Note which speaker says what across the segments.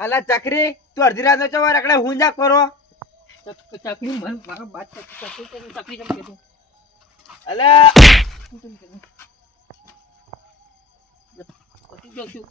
Speaker 1: અલા ચકરી તું અડધી રાત નો ચવાર એકડે હું જા કરો
Speaker 2: ચક- ચકલી માર- મારા બાત ચક- ચકલી ચકલી ચકલી કેમ કીધું?
Speaker 1: અલા?
Speaker 2: પતી છું.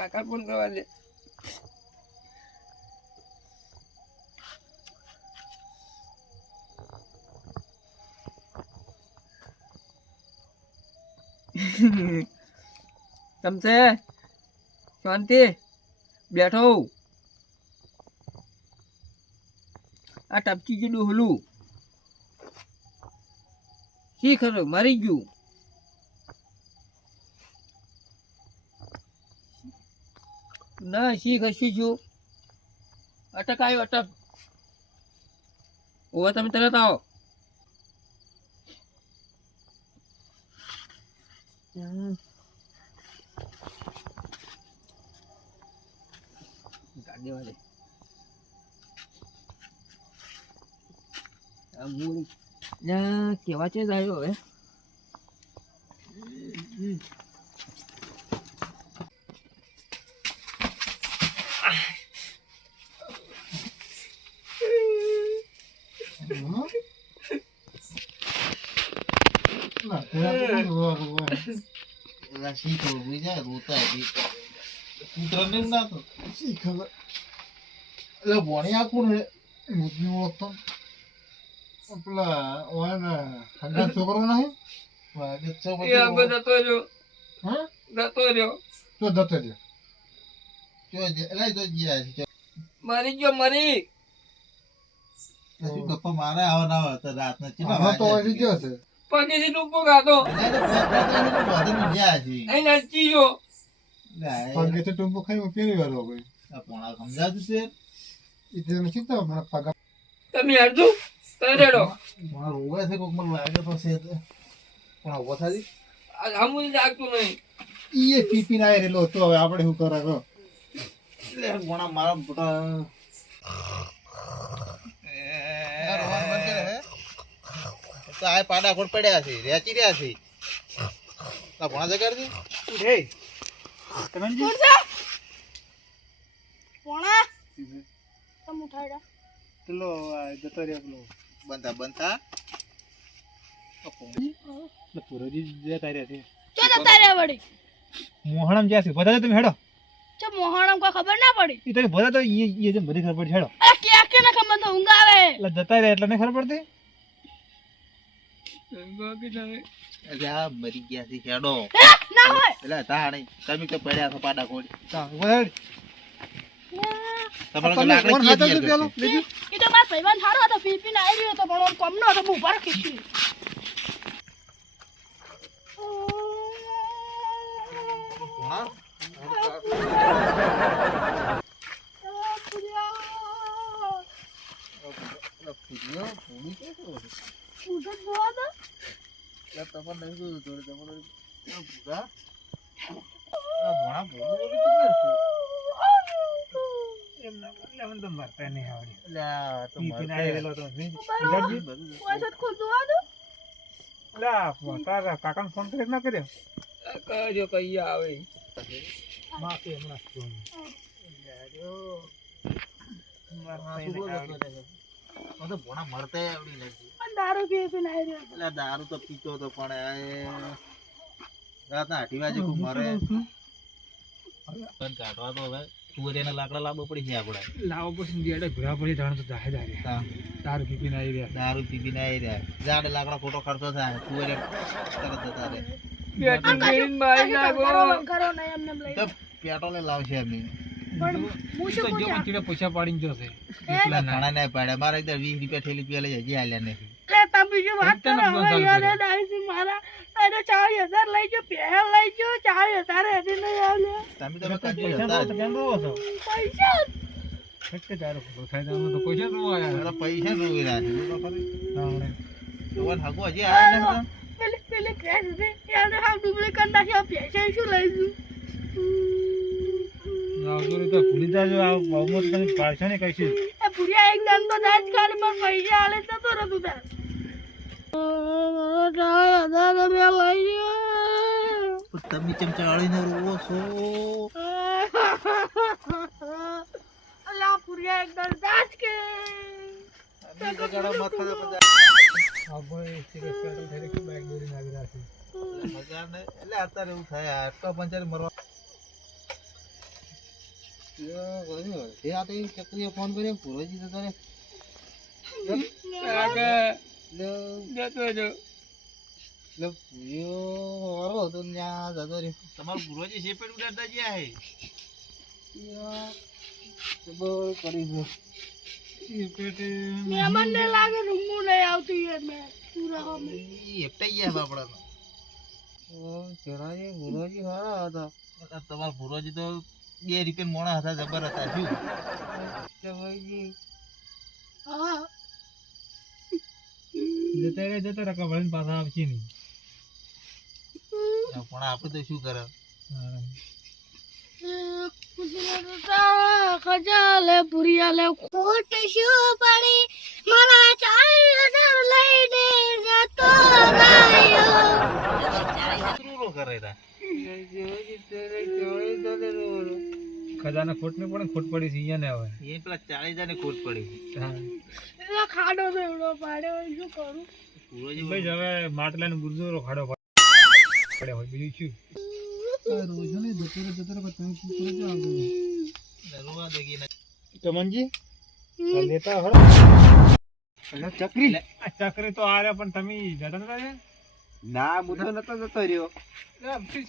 Speaker 1: કાકા ફોન કરવા દે. તમસે? શાંતિ? બેઠો આ ટપકી ગયું હલું શી ખરું મરી ગયું. ના શી કશું છું અટક આવ્યો અટક ઓવા તમે તરત આવો ગાડી વાળે આ મૂળ
Speaker 3: ગયા છે
Speaker 1: મરી ગયો મરી.
Speaker 3: ગપ્પા મારે આવા ના આવે તો રાતના ચીલા
Speaker 4: આમાં તો હજી ગયો છે
Speaker 1: ડૂબો
Speaker 3: તો પોત એને બધે ગયા.
Speaker 1: નચી
Speaker 4: પગે ખાઈ
Speaker 3: આ પોણા સમજાતું છે.
Speaker 4: મને પગા
Speaker 1: તમે તરેડો
Speaker 3: રોવે કોક મને લાગે તો છે પણ ઊભો થાજી
Speaker 1: હમું લાગતું નહીં.
Speaker 4: ઈએ પીપી પી રેલો હતો હવે આપણે શું કરે કહો.
Speaker 3: એટલે પોણા મારા મોટા યાર રોવાનું બંધ કરે હે તો આ પાડા ખોટ પડ્યા છે રેચી રહ્યા છે. તો ભણા છે
Speaker 4: હે તમે
Speaker 5: પોણા તમ ઉઠાડ્યા?
Speaker 4: પેલો જતો રહ્યો પેલો.
Speaker 3: બનતા
Speaker 4: પેલો પુરોજી જતા રહ્યા છે.
Speaker 5: ચો જતા રહ્યા વળી?
Speaker 4: મોહણમ જ્યાં છે બધા તમે હેડો.
Speaker 5: ચો મોહણમ કોઈ ખબર ના પડી?
Speaker 4: ઈ તો બધા તો ઈ ઈ જેમ બધી ખબર પડી. હેડો.
Speaker 5: અરે કે કે ના ખબર તો ઊંઘ આવે.
Speaker 4: એટલે જતા રહ્યા એટલે નહીં ખબર પડતી?
Speaker 3: આ મરી ગયા છે ખેડો
Speaker 5: હે? ના હોય.
Speaker 3: એટલે તા તમે તો પડ્યા છો પાડા
Speaker 4: ચાલ બધા
Speaker 3: તમારો તો લાકડી ચીર
Speaker 4: જ પેલો
Speaker 5: એ તો મારા ભાઈબંધ હારો હતો પી પીને આવી હતો પણ હતો
Speaker 3: ફૂટ્યો, ફૂડું કે શું એટલે તમને નહીં જોયું જોડે તમારે આ ભણા
Speaker 4: કાકાને ફોન કરી ના કર્યો
Speaker 1: કજો કઈ આવે
Speaker 4: માફી હમણાં
Speaker 3: તો ભણા મરતે આવડી નથી
Speaker 5: દારૂ પી પીને આવી રહ્યો
Speaker 3: એટલે દારૂ તો પીતો હતો પણ એ રાતના આઠી વાગે કોઈ મરે. પણ કાઢવા તો હવે તુવેરીના લાકડા લાવવા પડી છે આપણે.
Speaker 4: લાવો પડશે જેડે પડી જાણ તો જાહે જાહે.
Speaker 3: તા
Speaker 4: તાર પીપીને આવી રહ્યા.
Speaker 3: દારૂ પી પીને આવી રહ્યા. જાડે લાકડા ખોટો ખર્ચો થાય. તુવેરે તરત જતા રહે.
Speaker 1: બેટી બેન મારી નાખો.
Speaker 5: કરો નહીં એમને લઈ.
Speaker 3: લાવશે એમની.
Speaker 5: પણ હું શું પૂછ્યા
Speaker 4: ચીડે પૈસા પાડીને જશે
Speaker 3: એટલા ઘણા નહીં પાડ્યા મારે એકદમ વીસ રૂપિયા ઠેલી પીવા લઈ હજી હાલ્યા નથી.
Speaker 5: લે તમે બીજું વાત કરો. હવે યાર
Speaker 4: કર્યો.
Speaker 5: મારા અરે ચાલીસ હજાર લઈ ગયો પહેલ લઈ ગયો ચાલીસ હજાર હજી નહીં આવ્યો.
Speaker 3: તમે
Speaker 4: પૈસા તો કેમ રહો છો?
Speaker 5: પૈસા
Speaker 4: ફટકે તારો ફોટો થાય તો પૈસા જ ન આયા
Speaker 3: અરે પૈસા રોવી રહ્યા છે. બોલો ખરી.
Speaker 4: તાવણે.
Speaker 3: જોવાન હગો હજી આવ્યા નથી
Speaker 5: પેલી પેલી ક્રેશ છે. યાર હાવ ડુપ્લિકેટ નાખ્યા પૈસા શું લઈ ગયું?
Speaker 4: આવતો રહે તો ભૂલી જાજો આ બહુ તમે પાડશો ને કહીશું
Speaker 5: એ ભૂરિયા એક દાન તો જાય જ ખાલી પૈસા આલે તો તો રતું તાર લઈ ગયો
Speaker 3: ચમચાળીને રોવો છો?
Speaker 5: અલા ભૂરિયા એક દાન જાય કે.
Speaker 3: પર મરવા એ આ તો ફોન કર્યો પૂરોજી
Speaker 1: જતો રહ્યો.
Speaker 3: તમારો પૂરોજી શેપેટ ઉડાડતા ગયા હે? ખબર કરી છે
Speaker 5: મહેમાન લાગે રૂમું નહીં આવતી યાર મેં પૂરા હોમે
Speaker 3: ઈ એકટાઈ ગયા બાપડા તમારા ભુરોજી તો બે રૂપિયા મોણા હતા જબર હતા શું?
Speaker 4: જતા રે જતા રહે કબળીને પાછા આવશે નહીં.
Speaker 3: પણ આપણે તો શું કરે.
Speaker 5: ખજાલે ભૂરિયા ખોટ શું પડી મારા ચાર હજાર લઈને જતો રહ્યો
Speaker 3: કરે
Speaker 4: ખજાને ખોટ નહીં પડે ખોટ પડી છે અહીંયા ને હવે.
Speaker 3: એ પેલા ચાળી હજાર ખોટ પડી
Speaker 4: હા.
Speaker 5: ખાડો તો એવડો પાડ્યો હોય, શું કરું?
Speaker 4: ભાઈ હવે માટલા ને ગુર્જરો ખાડો પડે હોય બીજું શું? રોજો ને જતો રહે જતો રહે તમે શું કરો છો
Speaker 3: રોવા દગી ના
Speaker 4: ચમનજી લેતા હળો ચકરી. ચકરી તો આ રહ્યા પણ તમે જતા નતા
Speaker 2: ના હું તો નતો જતો રહ્યો.
Speaker 4: શું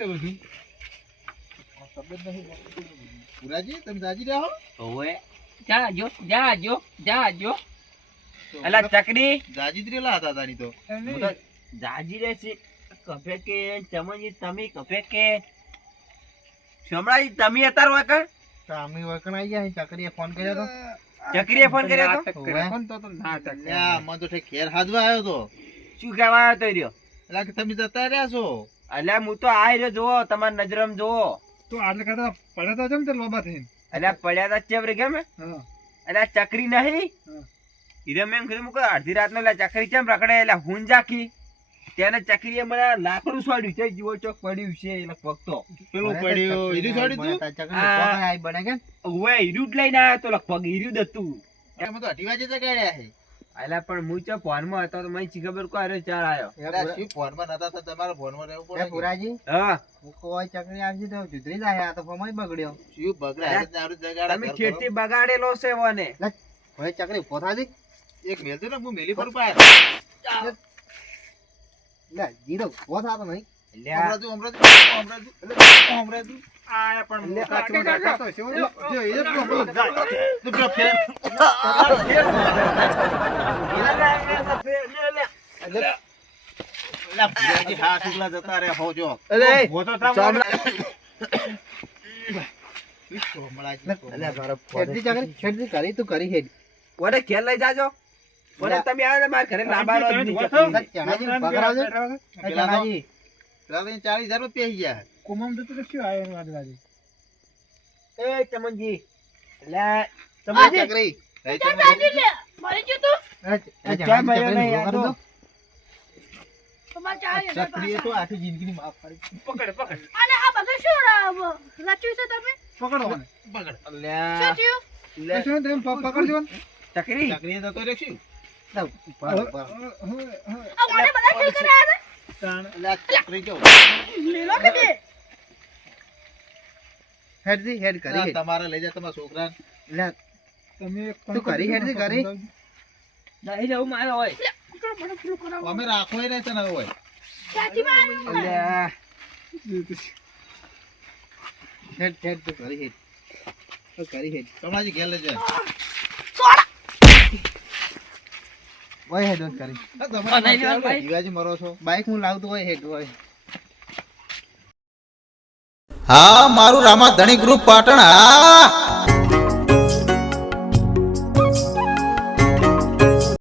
Speaker 3: તમે દાજી રહ્યા હો?
Speaker 2: ઓવે જાજો જાજો જાજો. અલા ચકડી.
Speaker 3: દાજી રેલા હતા તારી તો.
Speaker 4: એમ
Speaker 2: હું
Speaker 4: નહીં.
Speaker 2: તો જાજી રે છે કફે કે ચમનજી તમે કફે કે? સમરાજી તમે અત્યારે હોય કર.
Speaker 3: વકણ આવી ગયા ચકરીએ ફોન કર્યો તો.
Speaker 2: ચકરીએ ફોન કર્યો તો?
Speaker 4: નાટક તો
Speaker 3: મને ઘેર હાજવા આવ્યો તો.
Speaker 2: શું કહેવા આવ્યો તો રહ્યો?
Speaker 3: એટલે તમે જતા રહ્યા છો.
Speaker 2: અલ્યા હું તો આ રહ્યો જોવો તમારા નજરમ જોવો
Speaker 4: તો આટલે કરતા પડ્યા તો જમ તે લોબા થઈને?
Speaker 2: અલ્યા પડ્યા તા ચેવરે કેમ
Speaker 4: હા?
Speaker 2: ચકરી નહીં?
Speaker 4: ઈરમ
Speaker 2: હીરે મેં કીધું મુકો અડધી રાત નો ચકરી કેમ રખડે? એટલે હું જાકી તેને ચકરીએ મને લાકડું સોડ્યું. છે જીવો ચોક પડ્યું છે એટલે પગતો
Speaker 3: પેલું પડ્યું હીરી સોડ્યું તું?
Speaker 2: ઓવે હીરું જ લઈને આવ્યો તો લગભગ હીરું જ હતું.
Speaker 3: એમ તો અઢી વાગે જગાડ્યા છે.
Speaker 2: અલ્યા પણ હું ચો ફોનમાં હતો તો મને શી ખબર કો હારે ચાર આવ્યો
Speaker 3: અરે ફોનમાં નતા તો તમારો ફોનમાં રહેવું પડે
Speaker 6: પુરાજી
Speaker 2: હા.
Speaker 6: કોઈ ચકરી આવજી તો જુદરી જાય આ તો ફમાઈ બગડ્યો.
Speaker 3: શું બગડ્યા હારે જ હારું
Speaker 2: તમે ખેતી બગાડેલો છે મને
Speaker 6: કોઈ ચકરી
Speaker 3: ઘર. એક મેલતું ને હું મેલી પર પાય
Speaker 6: લે જીરો
Speaker 3: ઊભો તો નહીં. જતા
Speaker 6: કરી તું કરી હેડ.
Speaker 2: ઓને ઘેર લઈ જાજો? ઓને તમે આવે મારે મારા ઘરે લાંબાનો
Speaker 3: તો- તો એને ચાલીસ હજાર રૂપિયા ગયા
Speaker 4: કુમમ જતું તો શું આવ્યું એનું આજુબાજુ?
Speaker 2: એ ચમનજી અલ્યા
Speaker 6: આ ચકરી.
Speaker 3: તો
Speaker 5: લે મરી ગયું તું.
Speaker 6: એ
Speaker 2: ચાલ
Speaker 6: ચણાજી
Speaker 2: ભાઈઓ
Speaker 6: ચકરીને
Speaker 2: નહીં,
Speaker 6: ઊભો કરી દો.
Speaker 5: તમારે ચાર હજાર
Speaker 3: ચકરીએ
Speaker 5: પાછા.
Speaker 3: તો આખી જિંદગીની માફ કરી
Speaker 4: પકડ પકડ.
Speaker 5: અને આ બધું શું રા- રચ્યું છે તમે?
Speaker 4: પકડો મને.
Speaker 3: બગડ
Speaker 5: શું થયું?
Speaker 2: લે,
Speaker 4: શું તમે પ- પકડજો ને.
Speaker 2: ચકરી.
Speaker 6: લે,
Speaker 3: ચકરી
Speaker 5: કે બે
Speaker 6: હેડજી હેડ કરી
Speaker 3: તમારે લઈ જાય તમારા છોકરા
Speaker 6: લે.
Speaker 4: તમે એક
Speaker 6: તું કરી હેડજી કરી?
Speaker 2: નહીં જવું મારે હોય.
Speaker 3: અમે રાખો નહીં તને હોય.
Speaker 6: હેડ હેડ તું કરી હેડ. તો કરી હેડ.
Speaker 3: તમારી ઘેર લેજો
Speaker 6: ઓય હેડ ઓય કરી.
Speaker 3: જીવાજી મરો છો.
Speaker 6: બાઈક હું લાવતો હોય હેડ હોય.
Speaker 7: હા મારું રામા ધણી ગ્રુપ પાટણ. હા.